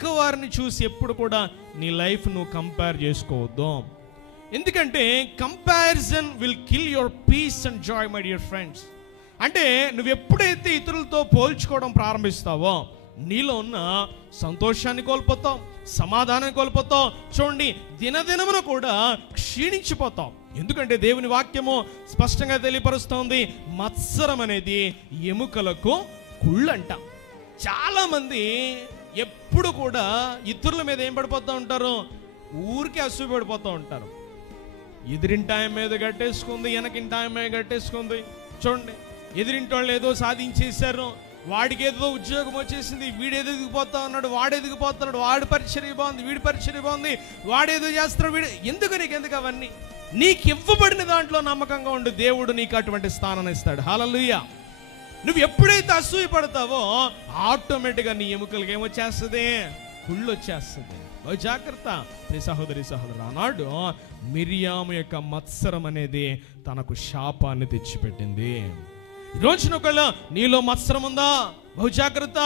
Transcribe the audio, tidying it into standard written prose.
పక్క వారిని చూసి ఎప్పుడు కూడా నీ లైఫ్ నువ్వు కంపేర్ చేసుకోవద్దు. ఎందుకంటే comparison will kill your peace and joy my dear friends. అంటే నువ్వు ఎప్పుడైతే ఇతరులతో పోల్చుకోవడం ప్రారంభిస్తావో నీలో ఉన్న సంతోషాన్ని కోల్పోతావు, సమాధానాన్ని కోల్పోతావు. చూడండి, దినదినమున కూడా క్షీణించిపోతావు. ఎందుకంటే దేవుని వాక్యము స్పష్టంగా తెలియపరుస్తోంది, మత్సరం అనేది ఎముకలకు కుళ్ళంట. చాలామంది ఎప్పుడు కూడా ఇతరుల మీద ఏం పడిపోతూ ఉంటారు, ఊరికే అసూయ పడిపోతూ ఉంటారు. ఎదిరింటాయ మీద గట్టేసుకుంది, వెనకింటాయ మీద గట్టేసుకుంది. చూడండి, ఎదిరింటి వాళ్ళు ఏదో సాధించేశారు, వాడికి ఏదో ఉద్యోగం వచ్చేసింది, వీడు ఎదిగిపోతా ఉన్నాడు, వాడు ఎదిగిపోతున్నాడు, వాడి పరిచర్య బాగుంది, వీడి పరిచర్య బాగుంది, వాడేదో చేస్తున్నాడు, వీడు నీకెందుకు అవన్నీ? నీకు ఇవ్వబడిన దాంట్లో నమ్మకంగా ఉండు, దేవుడు నీకు అటువంటి స్థానాన్ని ఇస్తాడు. హల్లెలూయా. నువ్వు ఎప్పుడైతే అసూయ పడతావో ఆటోమేటిక్గా నీ ఎముకలకి ఏమొచ్చేస్తుంది, కుళ్ళు వచ్చేస్తుంది. జాగ్రత్త సహోదరి సహోదరు. ఆనాడు మిరియాము యొక్క మత్సరం అనేది తనకు శాపాన్ని తెచ్చిపెట్టింది. ఈరోజున ఒకవేళ నీలో మత్సరం ఉందా, బహు జాగ్రత్త.